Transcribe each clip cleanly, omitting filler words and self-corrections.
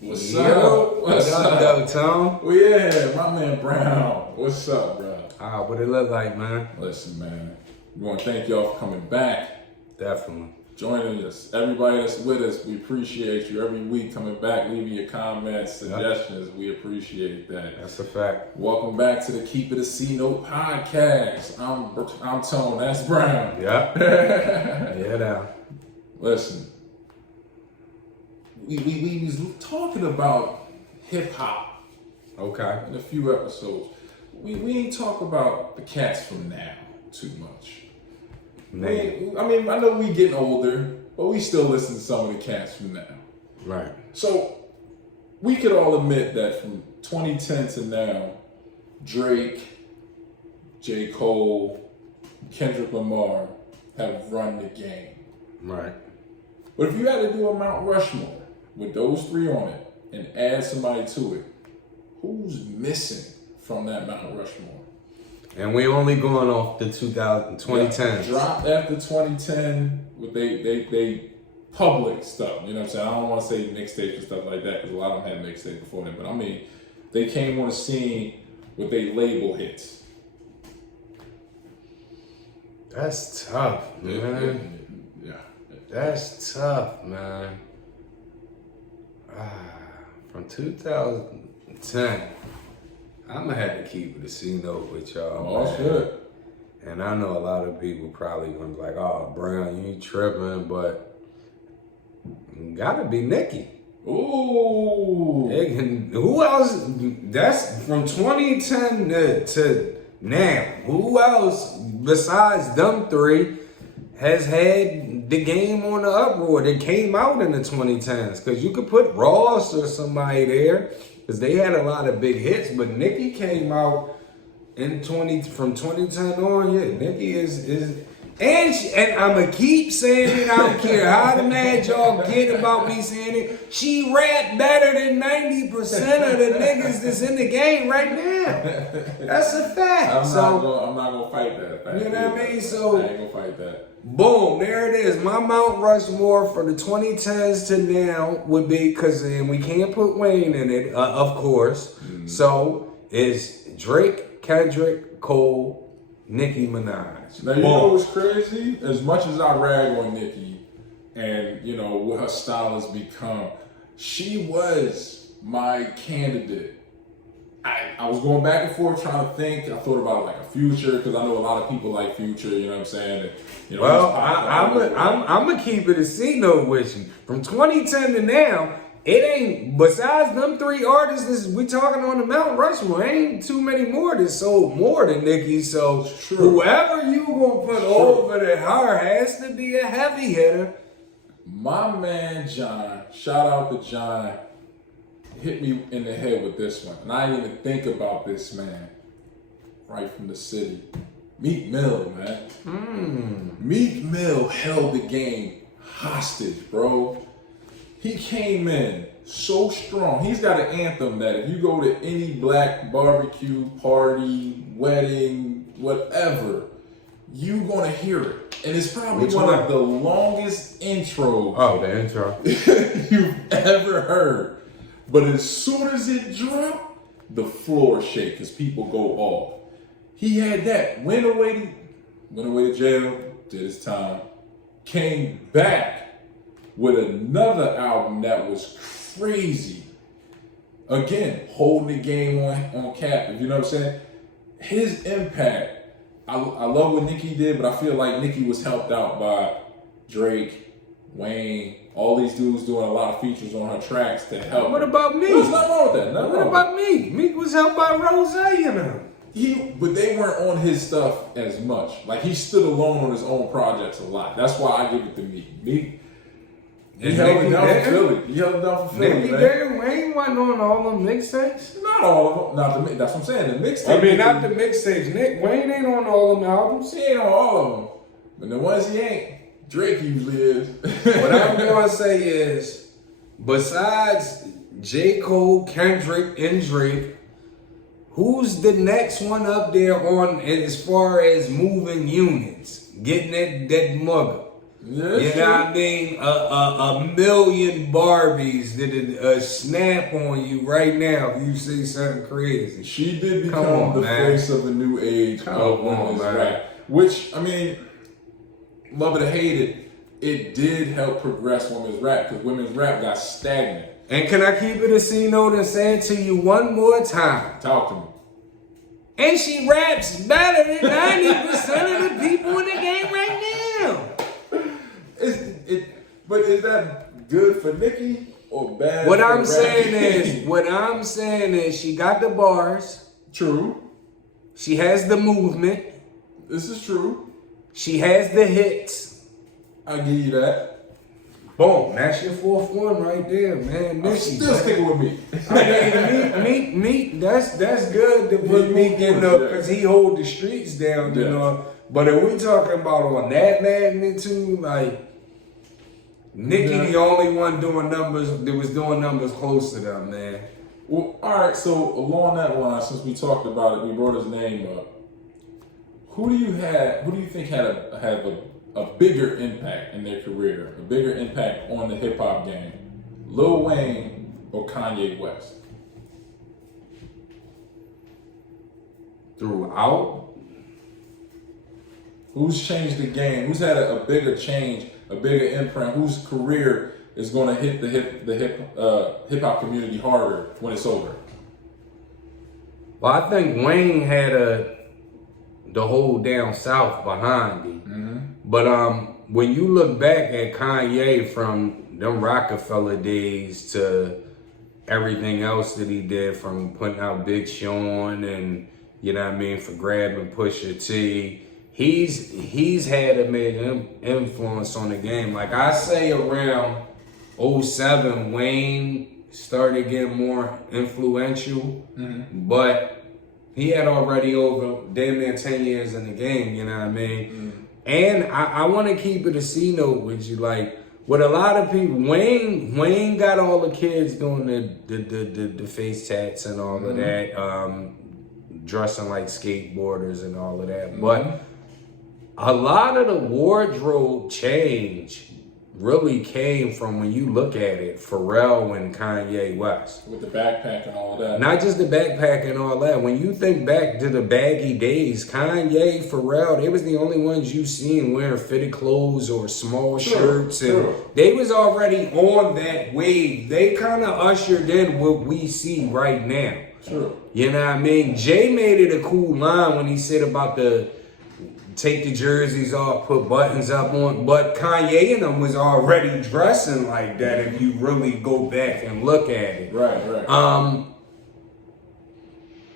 What's up? What's up, though, Tom? Well, yeah, my man Brown. What's up, bro? What it look like, man? Listen, man. We want to thank y'all for coming back. Definitely. Joining us. Everybody that's with us, we appreciate you every week coming back, leaving your comments, suggestions. Yep. We appreciate that. That's a fact. Welcome back to the Keep It a C Note podcast. I'm Tone. That's Brown. Yeah. Yeah, now. Listen. We was talking about hip hop. Okay. In a few episodes. We ain't talk about the cats from now too much. I know we getting older, but we still listen to some of the cats from now. Right. So we could all admit that from 2010 to now, Drake, G.O.O.D, Kendrick Lamar have run the game. Right. But if you had to do a Mount Rushmore with those three on it and add somebody to it, who's missing from that Mount Rushmore? And we only going off the 2010s. Dropped after 2010 with they public stuff. You know what I'm saying? I don't want to say mixtapes and stuff like that because a lot of them had mixtapes before that. But I mean, they came on the scene with they label hits. That's tough, man. Yeah. That's tough, man. From 2010. I'm gonna have to keep it a C note with y'all. Oh, shit. And I know a lot of people probably gonna be like, "Oh, Brown, you tripping?" But gotta be Nicki. Ooh. Who else? That's from 2010 to now. Who else besides them three has had the game on the uproar that came out in the 2010s? Because you could put Ross or somebody there. Because they had a lot of big hits, but Nicki came out from 2010 on. Yeah, Nicki is and I'ma keep saying it. I don't care how mad y'all get about me saying it. She rap better than 90% of the niggas that's in the game right now. That's a fact. I'm not gonna fight that fact. You know what I mean? So I ain't gonna fight that. Boom, there it is. My Mount Rushmore for the 2010s to now would be, because we can't put Wayne in it, of course. Mm-hmm. So it's Drake, Kendrick, Cole, Nicki Minaj. Now, you know what's crazy? As much as I rag on Nicki and, you know, what her style has become, she was my candidate. I was going back and forth trying to think. I thought about like a Future because I know a lot of people like Future. You know what I'm saying? And, you know, well, I'm gonna keep it a C note with you. From 2010 to now, it ain't besides them three artists. We talking on the Mount Rushmore. Ain't too many more that sold more than Nicki. So whoever you gonna put over to her has to be a heavy hitter. My man John, shout out to John. Hit me in the head with this one. And I didn't even think about this man. Right from the city. Meek Mill, man. Meek Mill held the game hostage, bro. He came in so strong. He's got an anthem that if you go to any black barbecue, party, wedding, whatever, you gonna hear it. And it's probably one of the longest intros. Oh, the intro. you've ever heard. But as soon as it dropped, the floor shake because people go off. He had that. Went away to jail, did his time, came back with another album that was crazy. Again, holding the game on captive. You know what I'm saying? His impact. I love what Nicki did, but I feel like Nicki was helped out by Drake, Wayne. All these dudes doing a lot of features on her tracks to help. What about me? There's nothing wrong with that. What about me? Meek was helped by Rose, you know. But they weren't on his stuff as much. Like, he stood alone on his own projects a lot. That's why I give it to Meek. Meek, he held it down for Philly. He held it down for Philly, Nicki there, Wayne wasn't on all them mixtapes. Not all of them. That's what I'm saying. The mixtapes. I mean, not the mixtapes. Wayne ain't on all them albums. He ain't on all of them. But the ones he ain't, Drake usually is. What I'm going to say is, besides J. Kendrick, and Drake, who's the next one up there on as far as moving units, getting that mugger? Yeah, You know what I mean? A million Barbies that snap on you right now if you see something crazy. She did become on, the man. face of a new age of women's man. rap. Which, I mean, love it or hate it, it did help progress women's rap because women's rap got stagnant. And can I keep it a C note and say it to you one more time? Talk to me. And she raps better than 90% of the people in the game right now. But is that good for Nicki or bad What for I'm rap? saying is she got the bars. True. She has the movement. This is true. She has the hits. I give you that. Boom, that's your fourth one right there, man. I'm still sticking with me. I mean, Meek, that's good to put Meek in there because he hold the streets down, you know. But if we talking about on that magnitude, like Nicki, the only one doing numbers that was doing numbers close to them, man. Well, all right. So along that line, since we talked about it, we brought his name up. Who do you think had a bigger impact in their career, a bigger impact on the hip hop game? Lil Wayne or Kanye West? Throughout, Who's changed the game? Who's had a bigger change, a bigger imprint? Whose career is going to hit the hip hop community harder when it's over? well, I think Wayne had the whole down south behind him. Mm-hmm. But when you look back at Kanye from them Rockefeller days to everything else that he did, from putting out Big Sean and, you know what I mean, for grabbing Pusha T, he's had a major influence on the game. Like I say around 07, Wayne started getting more influential, but he had already over damn near 10 years in the game, you know what I mean? And I want to keep it a C note with you, like with a lot of people, Wayne got all the kids doing the face tats and all of that, dressing like skateboarders and all of that. But a lot of the wardrobe change really came from, when you look at it, Pharrell and Kanye West. With the backpack and all of that. Not just the backpack and all that. When you think back to the baggy days, Kanye, Pharrell, they was the only ones you seen wearing fitted clothes or small shirts. And they was already on that wave. They kind of ushered in what we see right now. True. You know what I mean? Jay made it a cool line when he said about the take the jerseys off, put buttons up on. But Kanye and them was already dressing like that if you really go back and look at it. Right.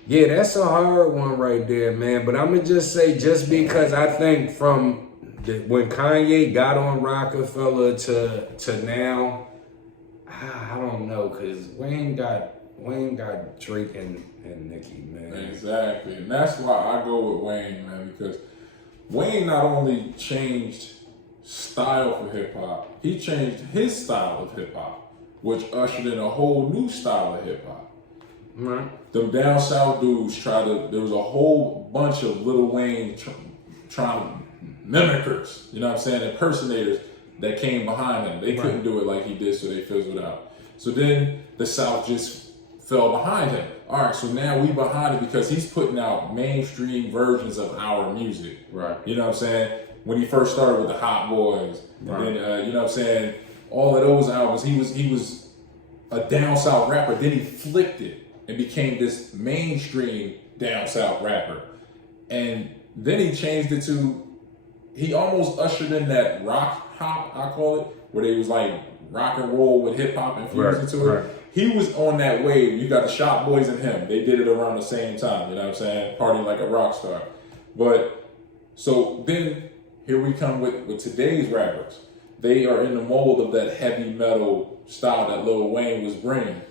Yeah, that's a hard one right there, man. But I'm going to just say, just because I think from when Kanye got on Rockefeller to now, I don't know, because Wayne got Drake and Nicki, man. Exactly. And that's why I go with Wayne, man, because Wayne not only changed style for hip hop, he changed his style of hip hop, which ushered in a whole new style of hip hop. Right. Them down south dudes there was a whole bunch of Lil Wayne trying mimickers, you know what I'm saying, impersonators that came behind him. They couldn't do it like he did, so they fizzled out. So then the South just fell behind him. All right, so now we behind it because he's putting out mainstream versions of our music. Right. You know what I'm saying? When he first started with the Hot Boys, and then you know what I'm saying, all of those albums, he was a down south rapper. Then he flipped it and became this mainstream down south rapper. And then he changed it to, he almost ushered in that rock hop, I call it, where they was like rock and roll with hip hop infused into it. He was on that wave. You got the Shop Boys and him. They did it around the same time, you know what I'm saying? Partying like a rock star. But, so then here we come with today's rappers. They are in the mold of that heavy metal style that Lil Wayne was bringing.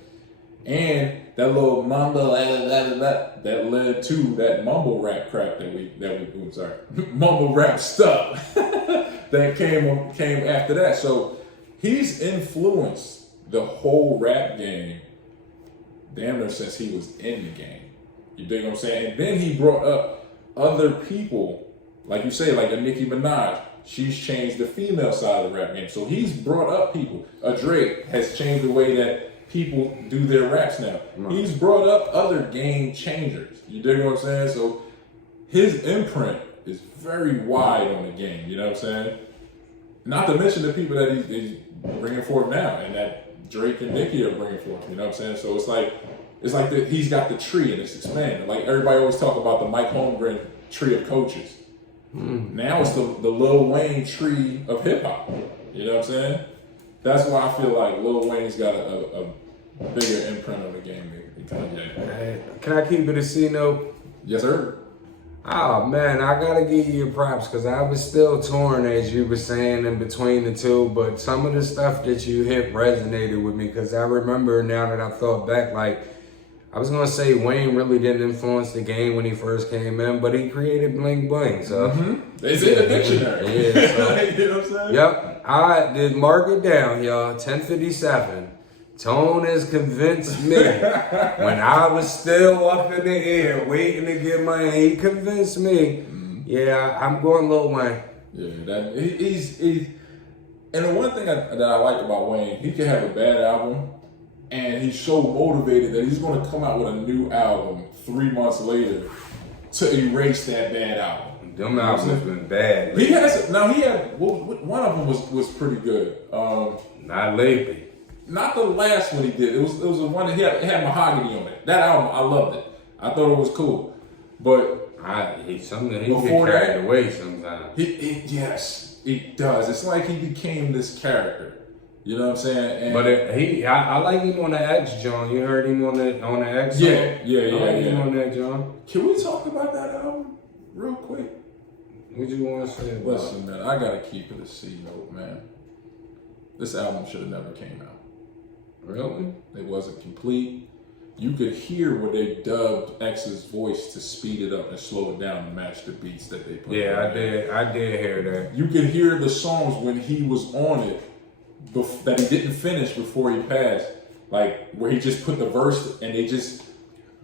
And that little mumble that led to that mumble rap crap mumble rap stuff that came after that. So he's influenced the whole rap game damn near since he was in the game. You dig what I'm saying? And then he brought up other people, like you say, like a Nicki Minaj, she's changed the female side of the rap game. So he's brought up people. Drake has changed the way that people do their raps now. He's brought up other game changers. You dig what I'm saying? So his imprint is very wide on the game. You know what I'm saying? Not to mention the people that he's bringing forth now, and that Drake and Nicki are bringing forth. You know what I'm saying? So it's like he's got the tree and it's expanding. Like everybody always talk about the Mike Holmgren tree of coaches. Now it's the Lil Wayne tree of hip hop. You know what I'm saying? That's why I feel like Lil Wayne's got a bigger imprint on the game than Kanye. Can I keep it a C note? Yes, sir. Oh man, I gotta give you your props because I was still torn as you were saying in between the two, but some of the stuff that you hit resonated with me because I remember now that I thought back, like I was gonna say Wayne really didn't influence the game when he first came in, but he created Bling Bling, so it's in the dictionary. Yeah, so, you know what I'm saying? Yep, I did mark it down, y'all. 1057. Tone has convinced me when I was still up in the air waiting to get my. He convinced me. Yeah, I'm going Lil Wayne. Yeah, he's and the one thing that I like about Wayne, he can have a bad album, and he's so motivated that he's going to come out with a new album 3 months later to erase that bad album. Them albums have been bad. He had one of them was pretty good. Not lately. Not the last one he did. It was the one that it had Mahogany on it. That album, I loved it. I thought it was cool. But he before get carried away sometimes. Yes, it does. It's like he became this character. You know what I'm saying? And but I like him on the X, John. You heard him on the X? Yeah. I like him on that, John. Can we talk about that album real quick? What you want to say about Listen, man, I gotta keep it a C note, man. This album should have never came out. Really? It wasn't complete. You could hear where they dubbed X's voice to speed it up and slow it down to match the beats that they put. Yeah, I did hear that. You could hear the songs when he was on it that he didn't finish before he passed, like where he just put the verse and they just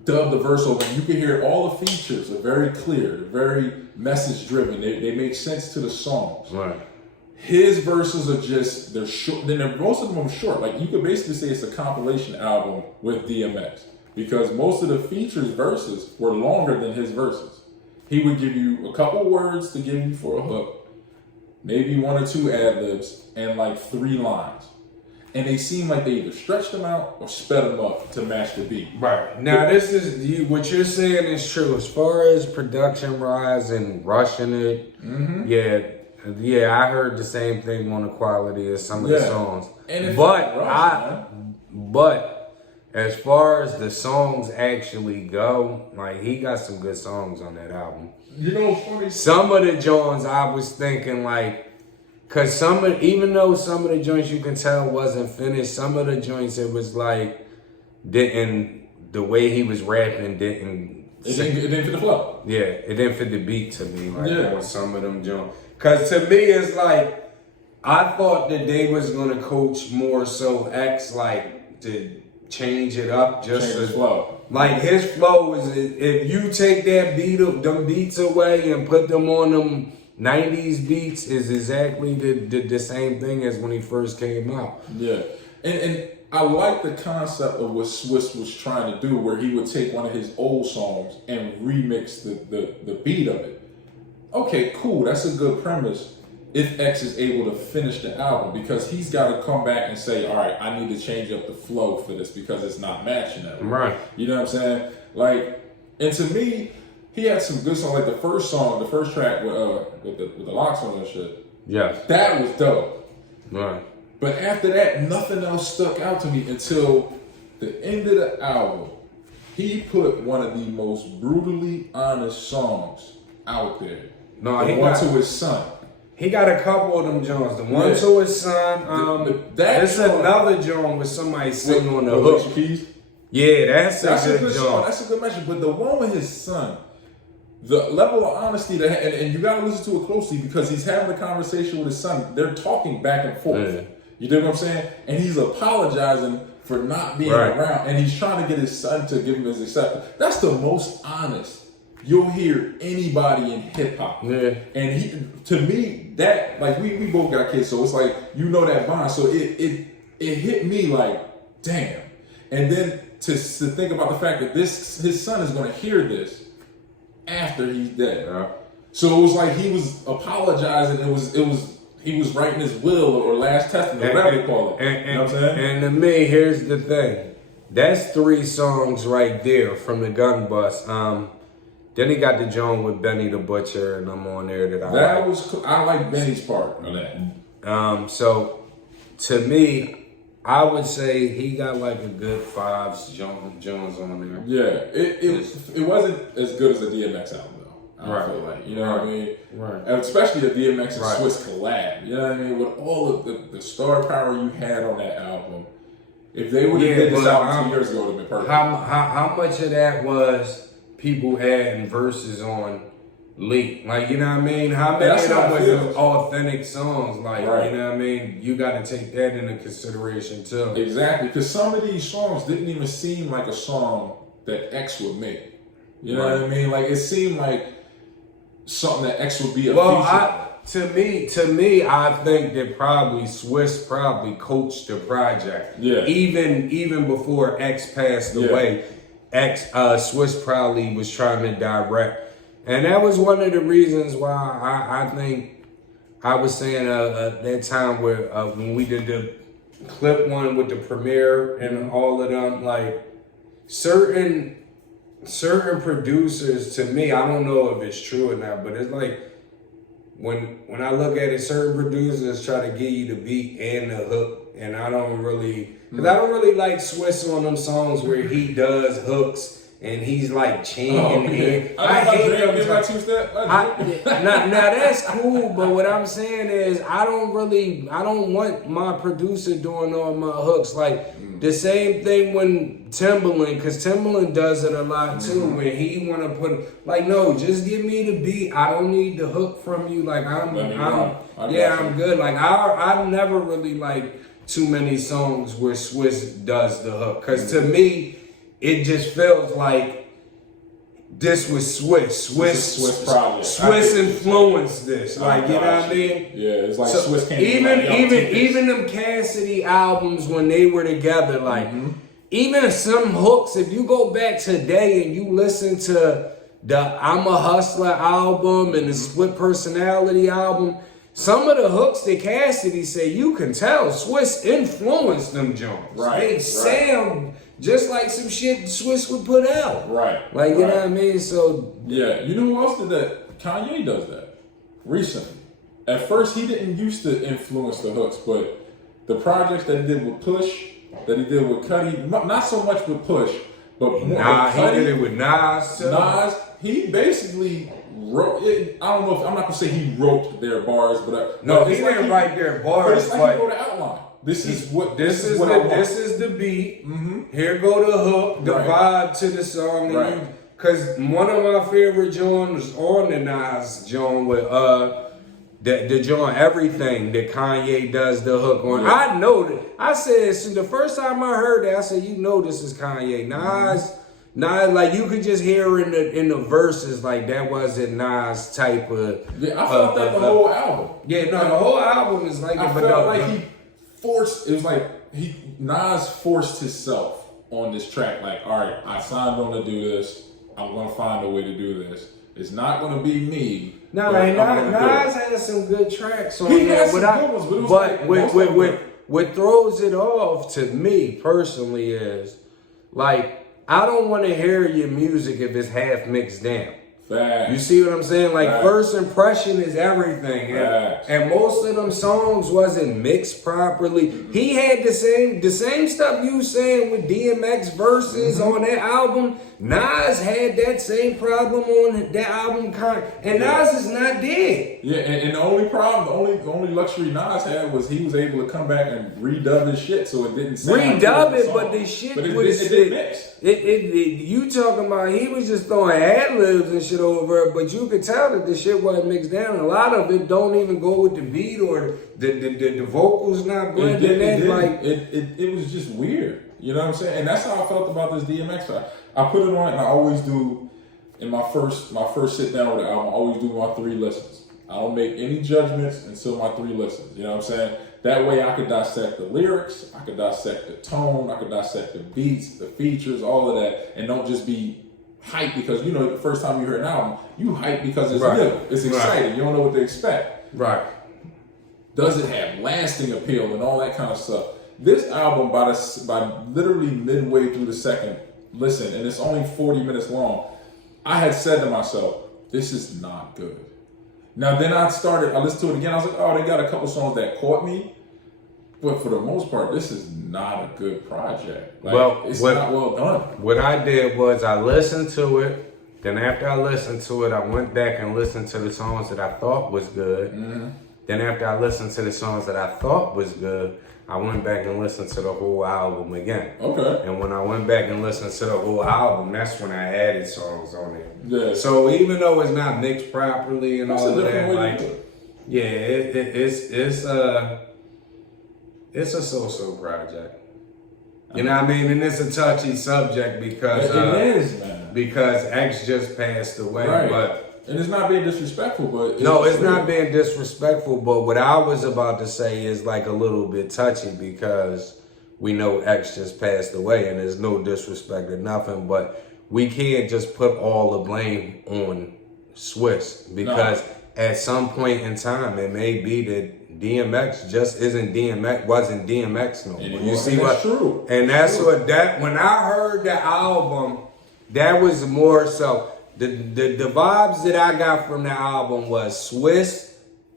dubbed the verse over. And you can hear all the features are very clear, very message driven. They make sense to the songs. Right. His verses are they're short. Most of them are short. Like you could basically say it's a compilation album with DMX because most of the features verses were longer than his verses. He would give you a couple words to give you for a hook, maybe 1 or 2 ad-libs, and like 3 lines. And they seem like they either stretched them out or sped them up to match the beat. Right. Now, what you're saying is true. As far as production-wise and rushing it, yeah, I heard the same thing on the quality of some of the songs. And but as far as the songs actually go, like he got some good songs on that album. You know what's funny? Some of the joints I was thinking like, cause even though some of the joints you can tell wasn't finished, some of the joints it was like the way he was rapping didn't fit the flow. Yeah, it didn't fit the beat to me like on some of them joints. Cause to me it's like I thought that they was gonna coach more so X like to change it up just his flow. Like his flow is if you take them beats away and put them on them 90s beats is exactly the same thing as when he first came out. Yeah. And I like the concept of what Swiss was trying to do where he would take one of his old songs and remix the beat of it. Okay, cool. That's a good premise if X is able to finish the album because he's got to come back and say, all right, I need to change up the flow for this because it's not matching that. Right. You know what I'm saying? Like, and to me, he had some good songs. Like the first track with the locks on and shit. Yes. That was dope. Right. But after that, nothing else stuck out to me until the end of the album. He put one of the most brutally honest songs out there. No, the one to his son. He got a couple of them joints. The one to his son. There's another joint with somebody singing on the hook. Keys. Yeah, that's a good song. That's a good mention. But the one with his son, the level of honesty that, and you got to listen to it closely because he's having a conversation with his son. They're talking back and forth. Yeah. You know what I'm saying? And he's apologizing for not being around, and he's trying to get his son to give him his acceptance. That's the most honest you'll hear anybody in hip hop. Yeah. And to me, that like we both got kids, so it's like that bond. So it hit me like, damn. And then to think about the fact that his son is gonna hear this after he's dead. So it was like he was apologizing. He was writing his will or last testament, whatever you call it. You know what I'm saying? And to me, here's the thing. That's 3 songs right there from the Gun Bus. Then he got the joint with Benny the Butcher and I'm on there that I like. I like Benny's part of that. So to me, I would say he got like a good 5 Jones on there. Yeah, it wasn't as good as a DMX album though. I feel like, you know what I mean? Right. And especially the DMX and Swiss collab. You know what I mean? With all of the star power you had on that album, if they would have did this album 2 years ago, it would have been perfect. How much of that was people adding verses on Leak? Like, you know what I mean? How many of them was authentic songs? Like, you know what I mean? You got to take that into consideration too. Exactly, because some of these songs didn't even seem like a song that X would make. You know what I mean? Like, it seemed like something that X would be a feature. To me, I think that probably Swiss coached the project. Yeah. Even before X passed away, Swiss probably was trying to direct. And that was one of the reasons why I think I was saying that time where when we did the clip one with the premiere and all of them, like certain producers, to me, I don't know if it's true or not, but it's like when I look at it, certain producers try to give you the beat and the hook, and I don't really like Swiss on them songs where he does hooks and he's like chanting. I hate my two-step. Now that's cool, but what I'm saying is I don't want my producer doing all my hooks. Like the same thing when Timbaland, because Timbaland does it a lot too, when he want to put, like, no, just give me the beat. I don't need the hook from you. Like I'm good. Like I never really like too many songs where Swiss does the hook, because to me, it just feels like this was Swiss. Swiss influenced this. Like, you know what I mean? Yeah, it's like so Swiss came even them Cassidy albums when they were together, like even some hooks, if you go back today and you listen to the I'm a Hustler album and the Split Personality album, some of the hooks that Cassidy say, you can tell Swiss influenced them joints. They sound just like some shit Swiss would put out. Like, you know what I mean? So yeah, you know who else did that? Kanye does that recently. At first, he didn't used to influence the hooks, but the projects that he did with Push, that he did with Cudi, not so much with Push, but more with Cudi, he did it with Nas too. Nas, he basically wrote it. I don't know if I'm not gonna say he wrote their bars, but he didn't write their bars. But it's like he wrote an outline. This is the beat. Here go the hook, the vibe to the song. Because one of my favorite joints on the Nas joint with the joint Everything that Kanye does the hook on. I know that. I said, so the first time I heard that, I said, you know this is Kanye. Nas, like you could just hear in the verses, like that wasn't Nas type of. Yeah, I felt that the whole album. Yeah, no, the whole album is like. I felt like he forced. It was like Nas forced himself on this track. Like, all right, I signed on to do this. I'm gonna find a way to do this. It's not gonna be me. No, Nas has some good tracks on there. He has some good ones, but what throws it off to me personally is like I don't want to hear your music if it's half mixed down. Facts. You see what I'm saying? Like first impression is everything, and most of them songs wasn't mixed properly. He had the same stuff you saying with DMX verses on that album. Nas had that same problem on that album, and Nas is not dead. Yeah, and the only problem, the only luxury Nas had was he was able to come back and redub his shit, so it didn't sound but the shit it was didn't mix. You talking about he was just throwing ad-libs and shit over it, but you could tell that the shit wasn't mixed down. A lot of it don't even go with the beat or the vocals not blending in. Like it was just weird. You know what I'm saying? And that's how I felt about this DMX. I put it on and I always do in my first sit down with the album, I always do my 3 listens. I don't make any judgments until my 3 listens. You know what I'm saying? That way I could dissect the lyrics, I could dissect the tone, I could dissect the beats, the features, all of that, and don't just be hyped because, you know, the first time you hear an album, you hype because it's new. It's exciting. You don't know what to expect. Right. Does it have lasting appeal and all that kind of stuff? This album, by literally midway through the second listen, and it's only 40 minutes long, I had said to myself, this is not good. Now then I listened to it again, I was like, oh, they got a couple songs that caught me, but for the most part, this is not a good project. Like, it's not well done. What I did was I listened to it, then after I listened to it, I went back and listened to the songs that I thought was good. Mm-hmm. Then after I listened to the songs that I thought was good, I went back and listened to the whole album again. Okay. And when I went back and listened to the whole album, that's when I added songs on it. Yeah. So even though it's not mixed properly and all of that, like, yeah, it's a so-so project. You know what I mean? And it's a touchy subject because it is, man. Because X just passed away, right. And it's not being disrespectful, but it's not being disrespectful. But what I was about to say is like a little bit touchy because we know X just passed away, and there's no disrespect or nothing. But we can't just put all the blame on Swiss because at some point in time it may be that DMX just wasn't DMX no more. You see what? True. And that's what when I heard the album, that was more so. The vibes that I got from the album was Swiss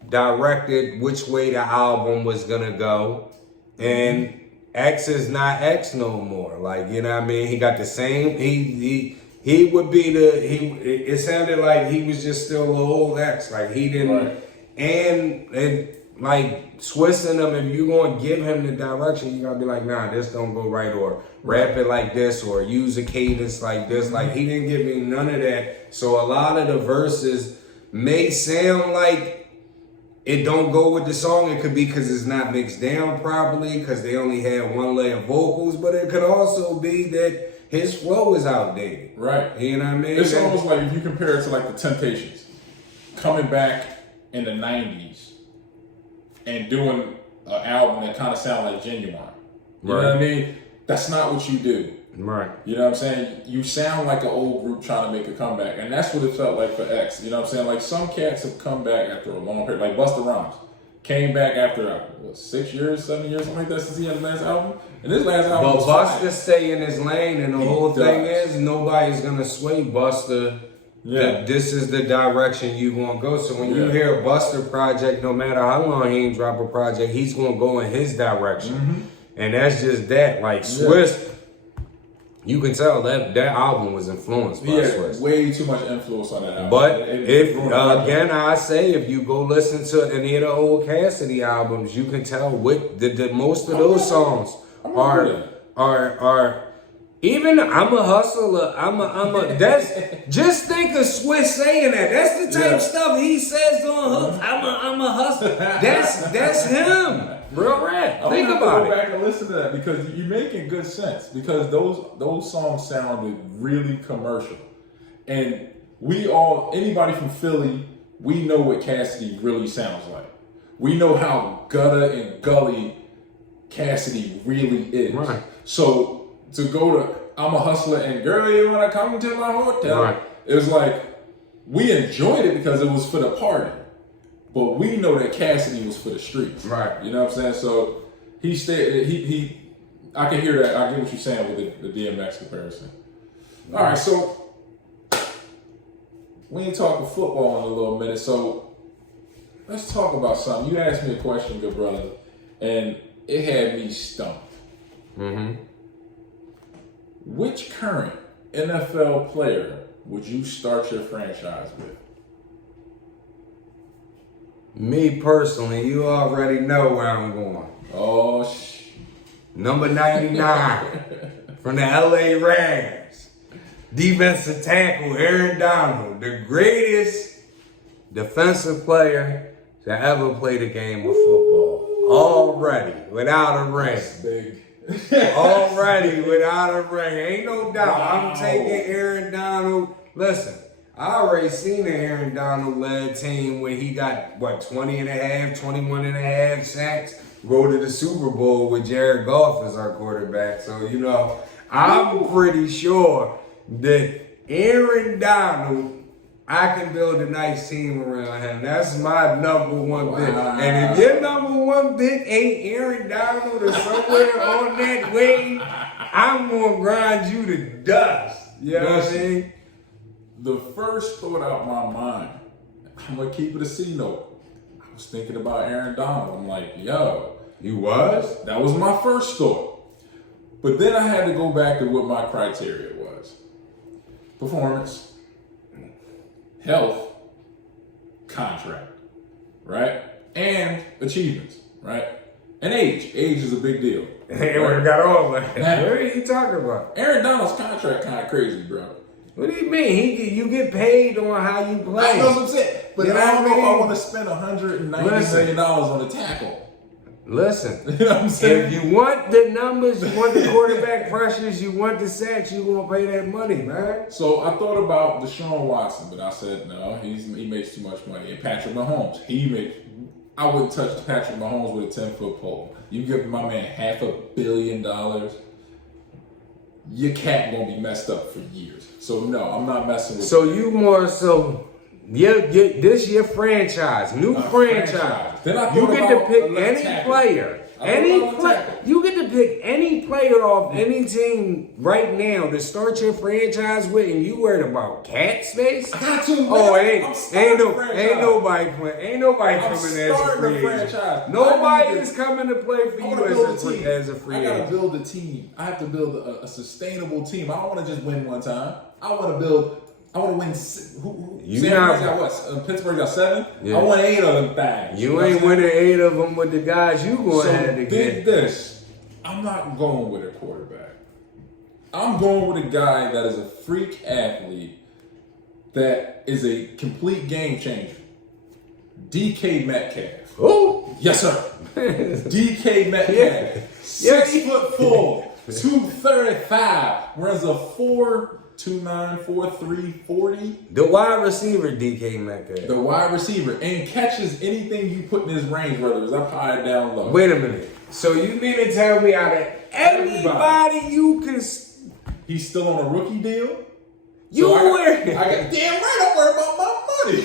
directed which way the album was gonna go, and X is not X no more. Like, you know what I mean? He got the same. He would be it sounded like he was just still the old X. Like he didn't, and like Swiss and them. If you gonna give him the direction, you gotta be like, nah, this don't go right, or rap it like this, or use a cadence like this. Like he didn't give me none of that. So a lot of the verses may sound like it don't go with the song. It could be because it's not mixed down properly, because they only had one layer of vocals, but it could also be that his flow is outdated. Right. You know what I mean? It's almost like if you compare it to like the Temptations coming back in the 90s and doing an album that kind of sound like Genuine. You know what I mean? That's not what you do. Right. You know what I'm saying? You sound like an old group trying to make a comeback. And that's what it felt like for X. You know what I'm saying? Like some cats have come back after a long period. Like Busta Rhymes came back after 6 years, 7 years, something like that, since he had his last album. And his last album was Busta stay in his lane, and the whole thing is nobody's gonna sway Busta. Yeah. This is the direction you want to go. So when you hear a Busta project, no matter how long he ain't drop a project, he's gonna go in his direction. Mm-hmm. And that's just that. Like Swiss, you can tell that album was influenced by Swiss. Way too much influence on that album. But again, I say if you go listen to any of the old Cassidy albums, you can tell what the most of those songs are. Even I'm a hustler. I'm a. That's just think of Swiss saying that. That's the type of stuff he says on Hook. I'm a hustler. That's him. Real rap. Think about it. Go back and listen to that because you're making good sense. Because those songs sounded really commercial, and anybody from Philly, we know what Cassidy really sounds like. We know how gutter and gully Cassidy really is. Right. So to go to I'm a hustler and girl, you wanna come to my hotel? Right. It was like we enjoyed it because it was for the party. But we know that Cassidy was for the streets. Right. You know what I'm saying? So I can hear that. I get what you're saying with the DMX comparison. All right, so we ain't talking football in a little minute, so let's talk about something. You asked me a question, good brother, and it had me stumped. Mm-hmm. Which current NFL player would you start your franchise with? Me personally, you already know where I'm going. Oh, Number 99 from the LA Rams. Defensive tackle Aaron Donald, the greatest defensive player to ever play the game of football. Already, without a ring. That's big. Already, without a ring. Ain't no doubt. Wow. I'm taking Aaron Donald. Listen, I already seen an Aaron Donald led team when he got, 20 and a half, 21 and a half sacks, go to the Super Bowl with Jared Goff as our quarterback. So, I'm pretty sure that Aaron Donald, I can build a nice team around him. That's my number one pick. And if your number one pick ain't Aaron Donald or somewhere on that wave, I'm going to grind you to dust. You know what I mean? The first thought out my mind, I'm going to keep it a C note. I was thinking about Aaron Donald. I'm like, yo. You was? That was my first thought. But then I had to go back to what my criteria was. Performance, health, contract, right? And achievements, right? And age. Age is a big deal. Aaron got all that. What are you talking about? Aaron Donald's contract kind of crazy, bro. What do you mean? You get paid on how you play. I know what I'm saying. But I don't know if I want to spend $190 million on a tackle. Listen, you know what I'm saying? If you want the numbers, you want the quarterback pressures, you want the sacks, you gonna pay that money, man. So I thought about Deshaun Watson, but I said no, he makes too much money. And Patrick Mahomes, I wouldn't touch Patrick Mahomes with a 10-foot pole. You give my man $500 million, your cap gonna be messed up for years. So no, I'm not messing with. So you more so. This your franchise, new franchise. Then I you get to pick any tackle. player, you get to pick any player off any team right now to start your franchise with, and you worried about cap space? I got to. Oh, ain't nobody playing. Ain't nobody coming as a free agent. Nobody is coming to play for you as a free agent. I gotta build a team. I have to build a sustainable team. I don't want to just win one time. I want to win. Got what? Pittsburgh got 7. Yeah. I want 8 of them things. You ain't winning 8 of them with the guys you going to have to get. This, I'm not going with a quarterback. I'm going with a guy that is a freak athlete that is a complete game changer. DK Metcalf. Oh, yes, sir. DK Metcalf. 6'4", 235. Runs a 4.29, 4.3, 40. The wide receiver, DK Metcalf. The wide receiver. And catches anything you put in his range, whether it's up high or down low. Wait a minute. So you mean to tell me out of everybody you can... He's still on a rookie deal? You were... I got damn right I'm worried about my money.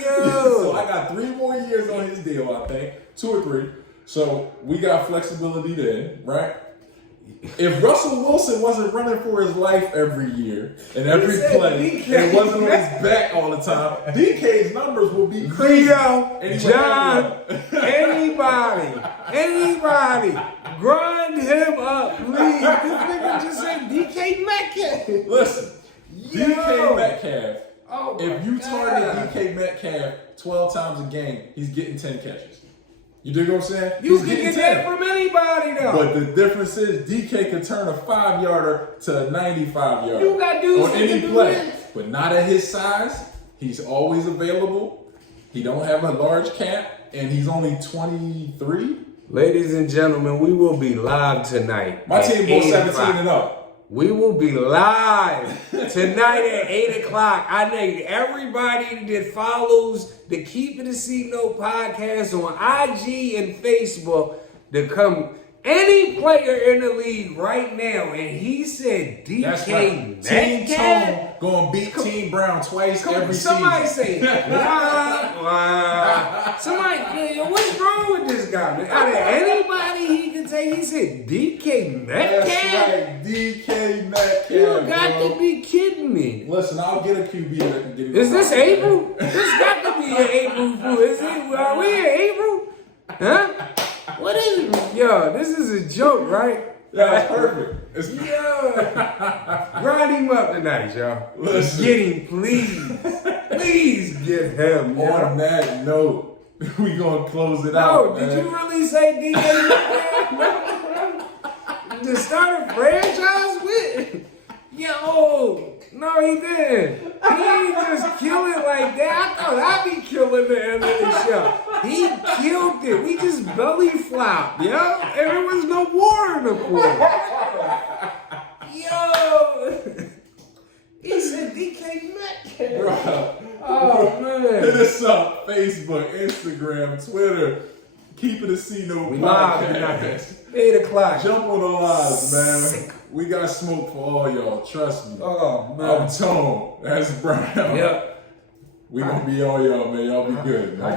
Yo. So I got 3 more years on his deal, I think. 2 or 3. So we got flexibility then, right? If Russell Wilson wasn't running for his life every year and every play and wasn't on his back all the time, DK's numbers would be crazy. John, anybody, grind him up, please. This nigga just said DK Metcalf. Listen, DK Metcalf, if you target DK Metcalf 12 times a game, he's getting 10 catches. You dig what I'm saying? You can get that from anybody, though. But the difference is DK can turn a 5-yarder to a 95-yarder. You got dudes on any play. But not at his size. He's always available. He don't have a large cap, and he's only 23. Ladies and gentlemen, we will be live tonight. My team goes 17 and up. We will be live tonight at 8 o'clock. I need everybody that follows the Keep It a C Note podcast on IG and Facebook to come. Any player in the league right now, and he said DK Metcalf. Team Tone gonna beat Team Brown twice every somebody season. Say, somebody, what's wrong with this guy? Man? Out of anybody he can take, he said DK Metcalf. That's right, DK Metcalf. You got to be kidding me. Listen, I'll get a QB that can get it. Is this April? This got to be an April Fool. Are we in April? Huh? What is it? Yo, this is a joke, right? Yeah, it's perfect. Grind him up tonight, y'all. Listen. Get him, please. Please get him, yo. On that note, we gonna close it out, man. Did you really say DK Metcalf? To start a franchise with? Yo, no, he didn't. He ain't just kill it like that. I thought I'd be killing the end of the show. He killed it. We just belly flopped, yo. And there was no war in the pool. Yo. He said DK Metcalf. Facebook, Instagram, Twitter. Keep it a C-No We live podcast. tonight. 8 o'clock. Jump on the lives, man. We got smoke for all y'all. Trust me. Oh, man. I'm Tone. That's Brown. Yep. We gonna be on y'all, man. Y'all be good, man. I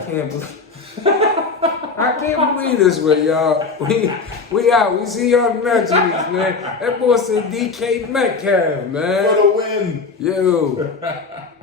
can't believe this way, y'all. We out. We see y'all next week, man. That boy said DK Metcalf, man. For the win. Yo.